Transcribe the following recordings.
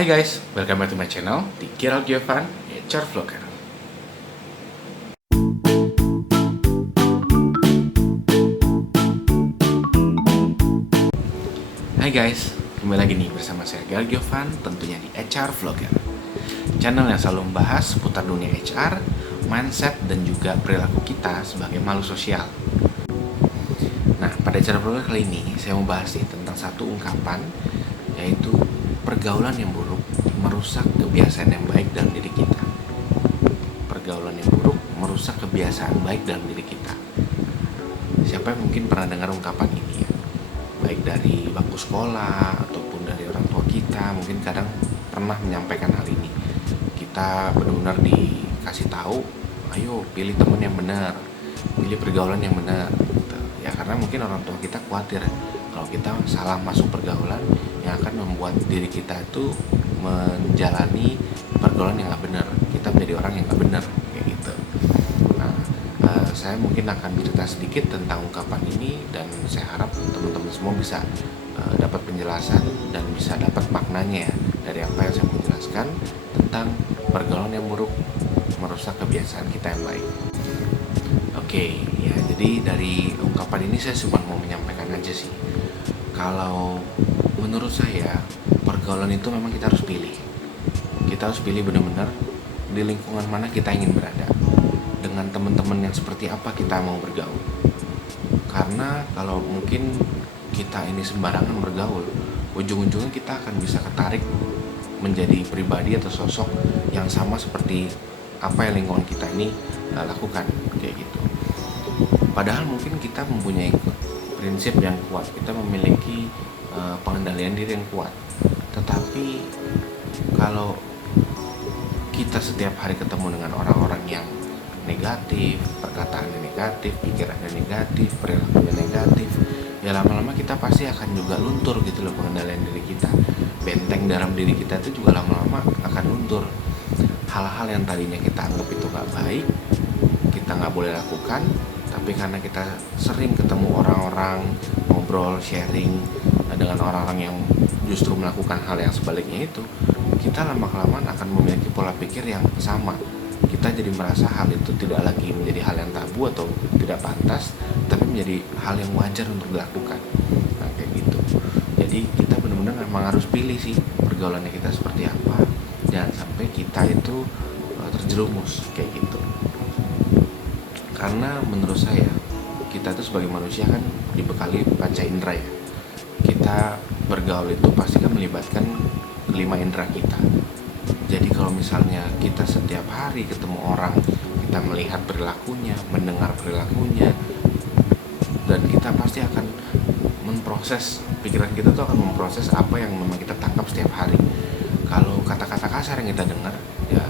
Hai guys, welcome back to my channel, di Gerald Giovan, HR Vlogger. Hai guys, kembali lagi nih bersama saya Gerald Giovan, tentunya di HR Vlogger. Channel yang selalu membahas seputar dunia HR, mindset, dan juga perilaku kita sebagai makhluk sosial. Nah, pada HR Vlogger kali ini, saya mau bahas nih tentang satu ungkapan, yaitu pergaulan yang buruk merusak kebiasaan yang baik dalam diri kita. Pergaulan yang buruk merusak kebiasaan baik dalam diri kita. Siapa yang mungkin pernah dengar ungkapan ini ya? Baik dari bangku sekolah ataupun dari orang tua kita, mungkin kadang pernah menyampaikan hal ini. Kita benar-benar dikasih tahu, ayo pilih teman yang benar, pilih pergaulan yang benar. Gitu. Ya karena mungkin orang tua kita khawatir kalau kita salah masuk pergaulan yang akan membuat diri kita itu menjalani pergaulan yang nggak benar, kita menjadi orang yang nggak benar kayak gitu. Nah, saya mungkin akan cerita sedikit tentang ungkapan ini dan saya harap teman-teman semua bisa dapat penjelasan dan bisa dapat maknanya ya dari apa yang saya mau jelaskan tentang pergaulan yang buruk merusak kebiasaan kita yang baik. Oke, ya jadi dari ungkapan ini saya cuma mau menyampaikan aja sih. Kalau menurut saya pergaulan itu memang kita harus pilih. Kita harus pilih benar-benar di lingkungan mana kita ingin berada, dengan teman-teman yang seperti apa kita mau bergaul. Karena kalau mungkin kita ini sembarangan bergaul, ujung-ujungnya kita akan bisa ketarik menjadi pribadi atau sosok yang sama seperti apa yang lingkungan kita ini lakukan kayak gitu. Padahal mungkin kita mempunyai prinsip yang kuat, kita memiliki pengendalian diri yang kuat. Tetapi kalau kita setiap hari ketemu dengan orang-orang yang negatif, perkataannya negatif, pikirannya negatif, perilakunya negatif, ya lama-lama kita pasti akan juga luntur gitu loh pengendalian diri kita. Benteng dalam diri kita itu juga lama-lama akan luntur. Hal-hal yang tadinya kita anggap itu gak baik, kita gak boleh lakukan, tapi karena kita sering ketemu orang-orang, ngobrol, sharing dengan orang-orang yang justru melakukan hal yang sebaliknya itu, kita lama-kelamaan akan memiliki pola pikir yang sama. Kita jadi merasa hal itu tidak lagi menjadi hal yang tabu atau tidak pantas, tapi menjadi hal yang wajar untuk dilakukan. Nah, kayak gitu. Jadi kita benar-benar memang harus pilih sih pergaulannya kita seperti apa. Jangan sampai kita itu terjerumus kayak gitu. Karena menurut saya kita itu sebagai manusia kan dibekali panca indera ya. Kita bergaul itu pasti kan melibatkan 5 indera kita. Jadi kalau misalnya kita setiap hari ketemu orang, kita melihat perilakunya, mendengar perilakunya, dan kita pasti akan memproses, pikiran kita tuh akan memproses apa yang memang kita tangkap setiap hari. Kalau kata-kata kasar yang kita dengar, ya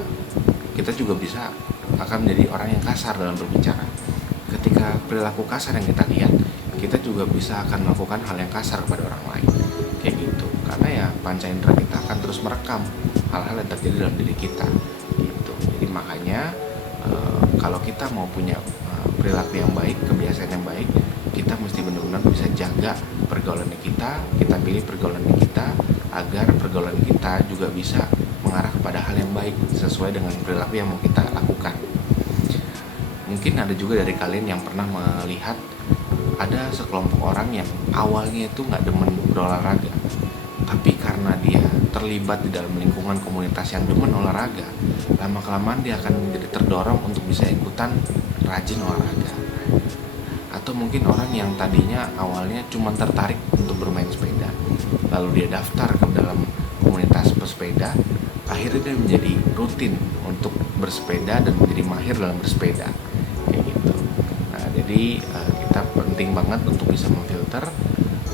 kita juga bisa akan menjadi orang yang kasar dalam berbicara. Ketika perilaku kasar yang kita lihat, kita juga bisa akan melakukan hal yang kasar kepada orang lain kayak gitu. Karena ya panca indera kita akan terus merekam hal-hal yang terjadi dalam diri kita gitu. Jadi makanya kalau kita mau punya perilaku yang baik, kebiasaan yang baik, kita mesti benar-benar bisa jaga pergaulan kita pilih pergaulan kita agar pergaulan kita juga bisa mengarah kepada hal yang baik sesuai dengan perilaku yang mau kita lakukan. Mungkin ada juga dari kalian yang pernah melihat ada sekelompok orang yang awalnya itu nggak demen berolahraga, tapi karena dia terlibat di dalam lingkungan komunitas yang demen olahraga, lama-kelamaan dia akan menjadi terdorong untuk bisa ikutan rajin olahraga. Atau mungkin orang yang tadinya awalnya cuma tertarik untuk bermain sepeda, lalu dia daftar ke dalam komunitas pesepeda, akhirnya dia menjadi rutin untuk bersepeda dan menjadi mahir dalam bersepeda kayak gitu. Nah jadi kita penting banget untuk bisa memfilter.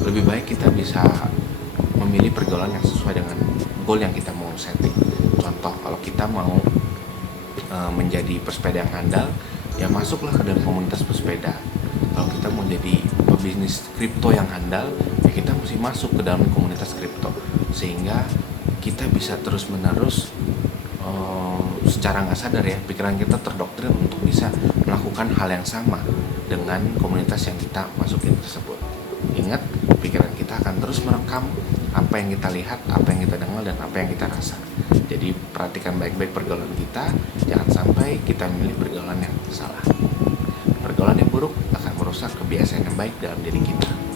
Lebih baik kita bisa memilih pergaulan yang sesuai dengan goal yang kita mau setting. Contoh, kalau kita mau menjadi pesepeda yang handal, ya masuklah ke dalam komunitas pesepeda. Kalau kita mau jadi pebisnis kripto yang handal, ya kita mesti masuk ke dalam komunitas kripto, sehingga kita bisa terus-menerus secara nggak sadar ya, pikiran kita terdoktrin untuk bisa melakukan hal yang sama dengan komunitas yang kita masukin tersebut. Ingat, pikiran kita akan terus merekam apa yang kita lihat, apa yang kita dengar, dan apa yang kita rasa. Jadi perhatikan baik-baik pergaulan kita, jangan sampai kita memilih pergaulan yang salah. Pergaulan yang buruk akan merusak kebiasaan yang baik dalam diri kita.